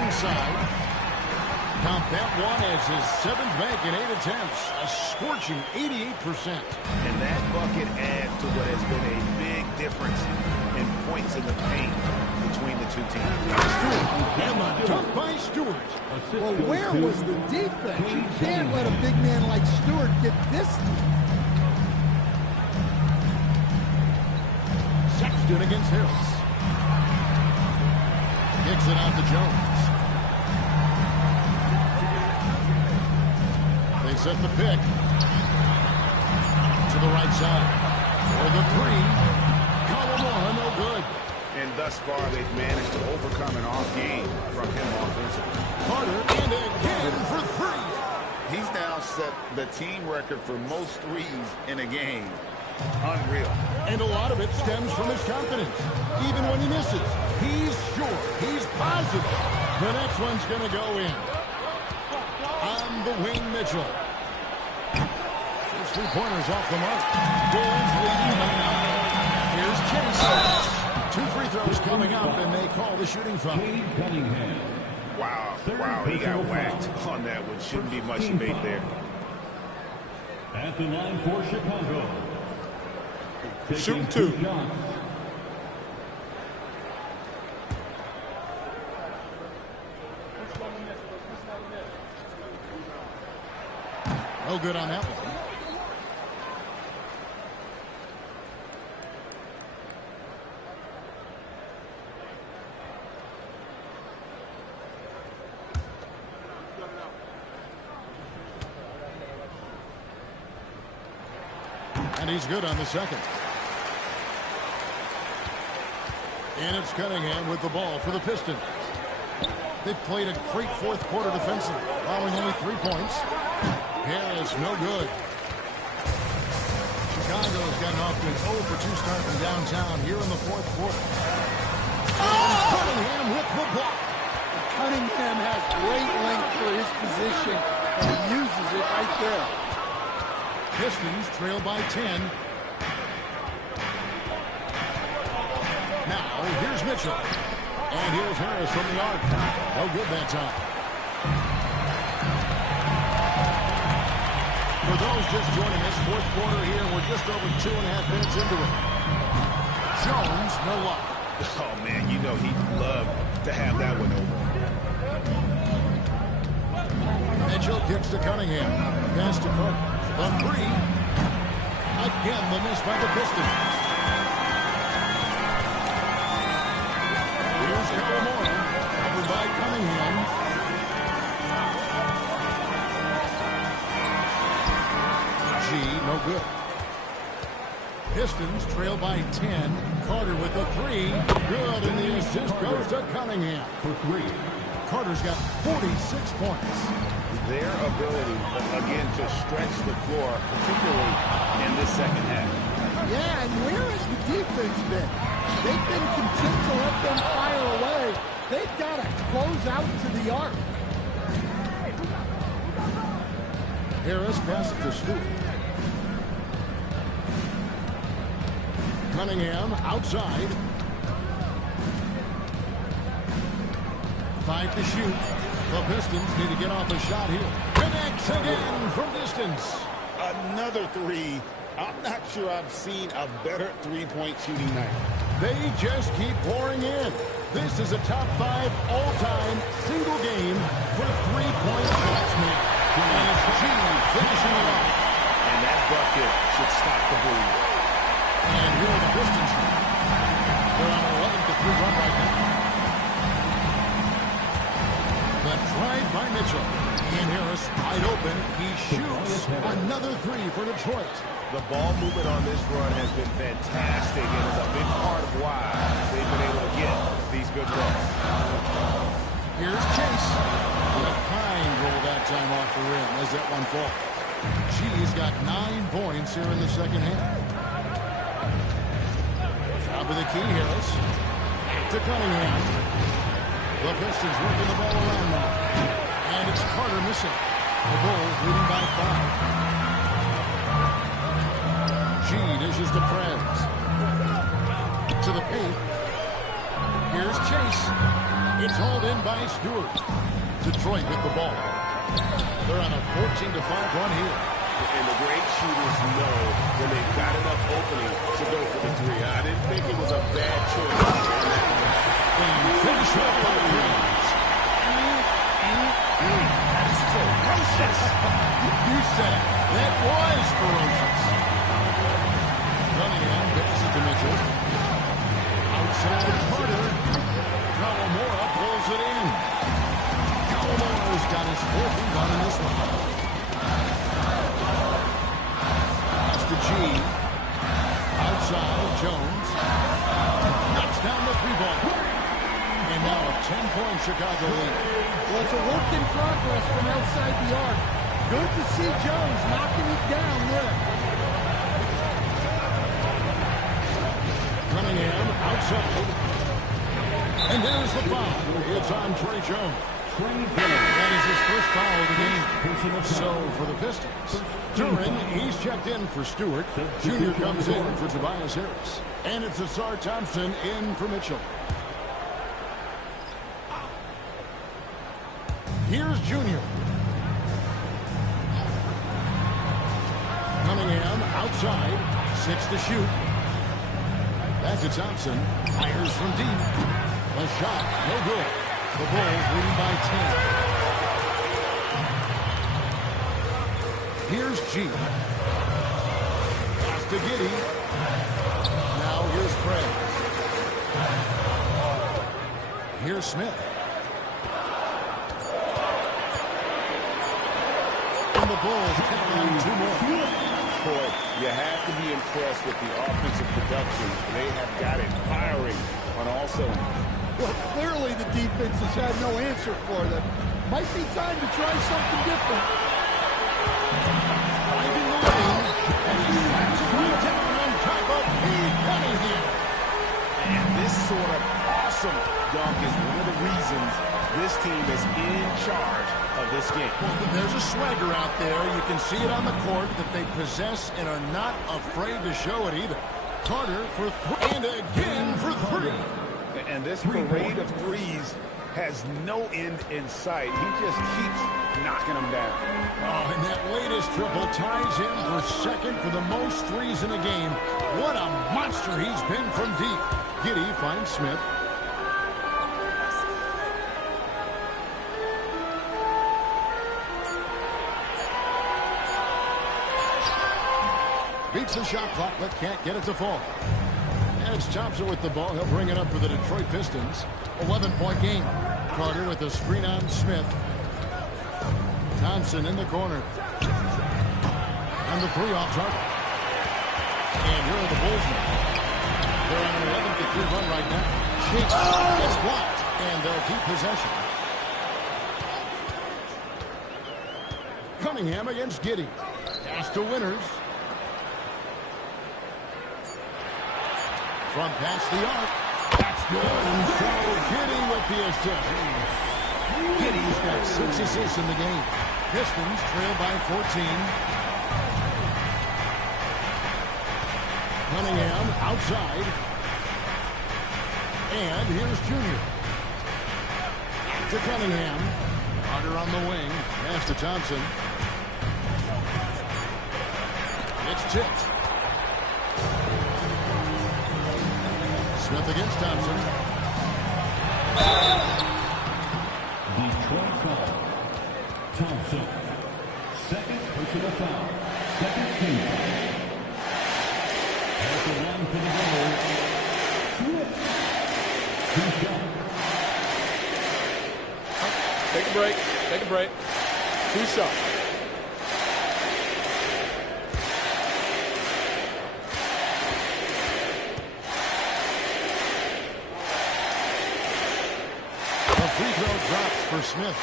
Inside. Count that one as his seventh bank in 8 attempts. A scorching 88%. And that bucket adds to what has been a big difference in points in the paint between the two teams. Stewart, and a dunk by Stewart. Well, where was the defense? You can't let a big man like Stewart get this deep. Sexton against Harris. Kicks it out to Jones. They set the pick. To the right side. For the three. Kawamura, no good. And thus far, they've managed to overcome an off game from him offensively. Carter, and again for three. He's now set the team record for most threes in a game. Unreal. And a lot of it stems from his confidence. Even when he misses, he's sure, he's positive. The next one's going to go in. On the wing, Mitchell. First three-pointers off the mark. Bulls leading by 9. Here's Chase. 2 free throws coming up, and they call the shooting foul. Wow, he got whacked on that one. Shouldn't be much debate there. At the line for Chicago. Shoot 2. No good on that one. And he's good on the second. And it's Cunningham with the ball for the Pistons. They played a great fourth quarter defensively, allowing only 3 points. Harris, no good. Chicago's gotten off to an 0 for 2 start from downtown here in the fourth quarter. And Cunningham with the block. Cunningham has great length for his position, and he uses it right there. Pistons trail by 10. Now, here's Mitchell. And here's Harris from the arc. No good that time. For those just joining us, fourth quarter here. We're just over 2.5 minutes into it. Jones, no luck. Oh, man, you know he'd love to have that one over. Mitchell kicks to Cunningham. Pass to Cook. The three. Again, the miss by the Pistons. Here's Kawamura. Covered by Cunningham. No good. Pistons trail by 10. Carter with the three. Good, and the assist goes to Cunningham. For three. Carter's got 46 points. Their ability, again, to stretch the floor, particularly in this second half. Yeah, and where has the defense been? They've been content to let them fire away. They've got to close out to the arc. Harris passes to Stewart. Cunningham outside. 5 to shoot. The Pistons need to get off a shot here. Connects again from distance. Another three. I'm not sure I've seen a better three-point shooting night. They just keep pouring in. This is a top 5 all-time single game for three-point shots made. And it's G finishing it off. And that bucket should stop the bleed. And here are the Pistons. They're on an 11-3 run right now. The drive by Mitchell. Ian Harris wide open. He shoots another three for Detroit. The ball movement on this run has been fantastic and is a big part of why they've been able to get these good looks. Here's Chase. With a kind roll that time off the rim as that one falls. G's got 9 points here in the second half. Top of the key, Harris. To Cunningham. The Pistons working the ball around now. And it's Carter missing. The Bulls leading by 5. G dishes to Prez. To the paint. Here's Chase. It's hauled in by Stewart. Detroit with the ball. They're on a 14-5 run here. And the great shooters know when they've got enough opening to go for the three. I didn't think it was a bad choice. And finish up by Prez. That is ferocious. You said it. That was ferocious. Cunningham passes to Mitchell. Outside Carter. Kawamura pulls it in. Kawamura's got his fourth rebound in this one. Pass to G. Outside Jones. Knocks down the three-ball. And now a 10-point Chicago lead. Well, it's a work in progress from outside the arc. Good to see Jones knocking it down there. Cunningham outside. And there's the foul. It's on Trey Jones. That is his first foul of the game. So for the Pistons, Duren, he's checked in for Stewart. Junior comes in for Tobias Harris. And it's Asar Thompson in for Mitchell. Here's Junior. Cunningham outside. 6 to shoot. Back to Thompson. Fires from deep. A shot. No good. The Bulls leading by 10. Here's G. Pass to Giddey. Now here's Prez. Here's Smith. The Bulls take on 2 more. Boy, you have to be impressed with the offensive production. They have got it firing on all cylinders. Well, clearly the defense has had no answer for them. Might be time to try something different. Finding the lane, and he slams it right down on top of Cade Cunningham. And this sort of awesome dunk is one of the reasons this team hunger out there. You can see it on the court that they possess and are not afraid to show it either. Carter for three, and again for three. And this parade of threes has no end in sight. He just keeps knocking them down. Oh, and that latest triple ties him for second for the most threes in a game. What a monster he's been from deep. Giddey finds Smith. Beats the shot clock, but can't get it to fall. And it's Thompson with the ball. He'll bring it up for the Detroit Pistons. 11-point game. Carter with the screen on Smith. Thompson in the corner. And the three off target. And here are the Bulls now. They're on an 11-3 run right now. Shakes. Gets blocked. And they'll keep possession. Cunningham against Giddey. Pass to Winters. From past the arc. That's good. And so Giddey with the assist. Giddey's got 6 assists in the game. Pistons trail by 14. Cunningham outside. And here's Junior. To Cunningham. Carter on the wing. Pass to Thompson. It's tipped. Smith against Thompson. Detroit foul. Thompson. Second personal foul. Second team foul. At the line for the Bulls. Smith. 2 shots. Take a break. Take a break. 2 shots. Free throw drops for Smith.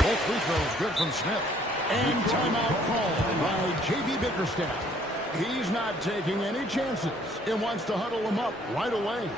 Both free throws good from Smith. And timeout called by J.B. Bickerstaff. He's not taking any chances and wants to huddle them up right away.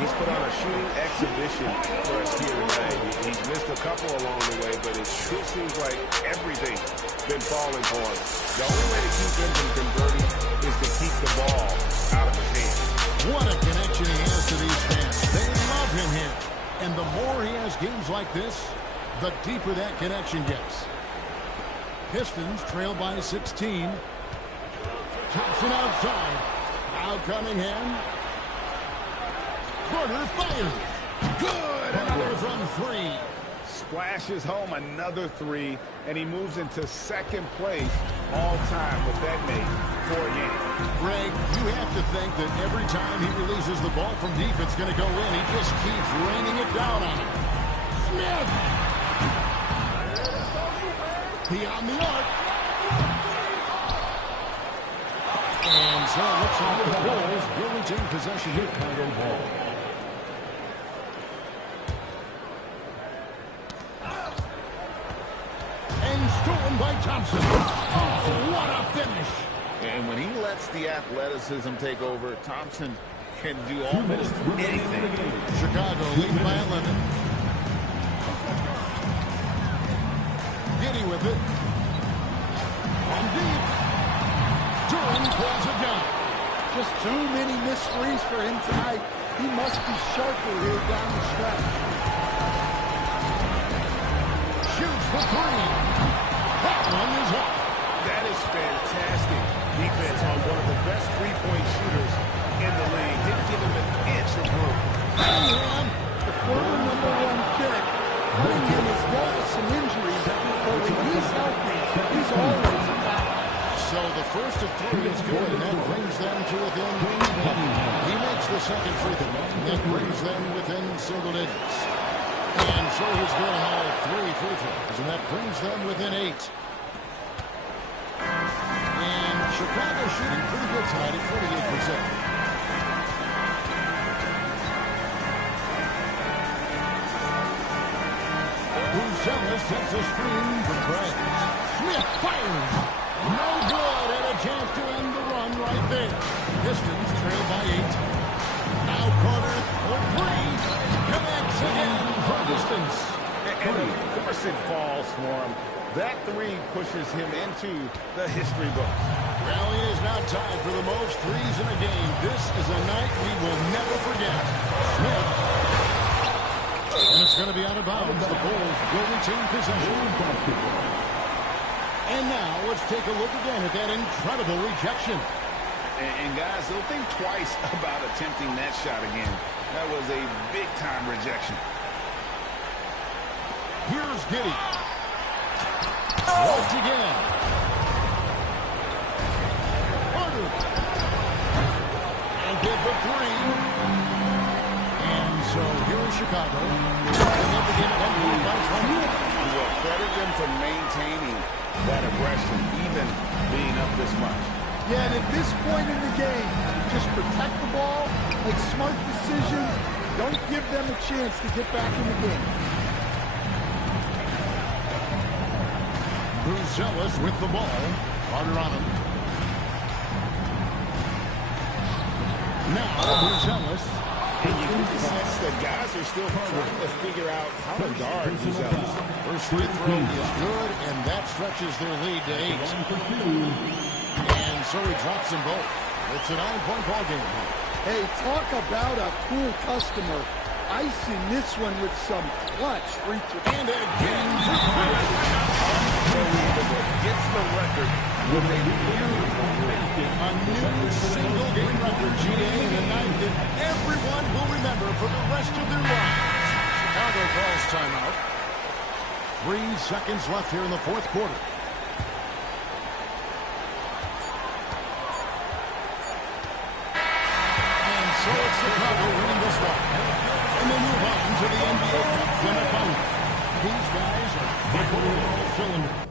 He's put on a shooting exhibition for us here tonight. He's missed a couple along the way, but it sure seems like everything's been falling for him. The only way to keep him from converting is to keep the ball out of his hands. What a connection he has to these fans. They love him here. And the more he has games like this, the deeper that connection gets. Pistons trail by 16. Thompson outside. Now Cunningham. Carter fires. Good. Another from 3. Splashes home another 3, and he moves into second place all time with that made for a game. Greg, you have to think that every time he releases the ball from deep, it's going to go in. He just keeps raining it down on him. Smith. Beyond the arc. And so it looks like the Bulls will retain possession here. one by Thompson. Oh, what a finish. And when he lets the athleticism take over, Thompson can do almost anything. Chicago leading by 11. Giddy with it. From deep. Duran pulls it down. Just too many mysteries for him tonight. He must be sharper here down the stretch. Shoots for three. That one is off. That is fantastic defense on one of the best three-point shooters in the league. Didn't give him an inch of room. Cunningham, the former #1 pick. Cunningham has dealt with some injuries, but when he's healthy, he's always a factor. So the first of three is good, and that brings them to within. He makes the second free throw, and that brings them within single digits. And so he's good on all three free throws, and that brings them within 8. And Chicago shooting pretty good tonight at 48%. Brucelis sets a screen for Brad. Smith fires. No good, and a chance to end the run right there. Pistons trail by 8. Now Carter for 3. Connects again from distance. And of course it falls for him. That three pushes him into the history books. Well, he is now tied for the most threes in a game. This is a night we will never forget. Smith. And it's going to be out of bounds. The Bulls will retain possession. And now let's take a look again at that incredible rejection. And guys, they'll think twice about attempting that shot again. That was a big-time rejection. Here's Giddy. Blocked again. Carter. And get the three. And so here is Chicago. Well, credit them for maintaining that aggression, even being up this much. Yeah, and at this point in the game, just protect the ball, make smart decisions, don't give them a chance to get back in the game. Brucelis with the ball. Carter on him. Now, Brucelis. And you get the sense that guys are still trying to figure out how to guard Brucelis. First free throw is good, and that stretches their lead to 8. And so he drops them both. It's a 9-point ball game. Hey, talk about a cool customer. Icing this one with some clutch free throw. And again for Gets the record with a beautiful a new single-game record, GA, in a night that everyone will remember for the rest of their lives. Chicago calls timeout. 3 seconds left here in the fourth quarter. And so it's Chicago winning this one. And they move on to the NBA Cup semifinal. These guys are firing on all cylinders.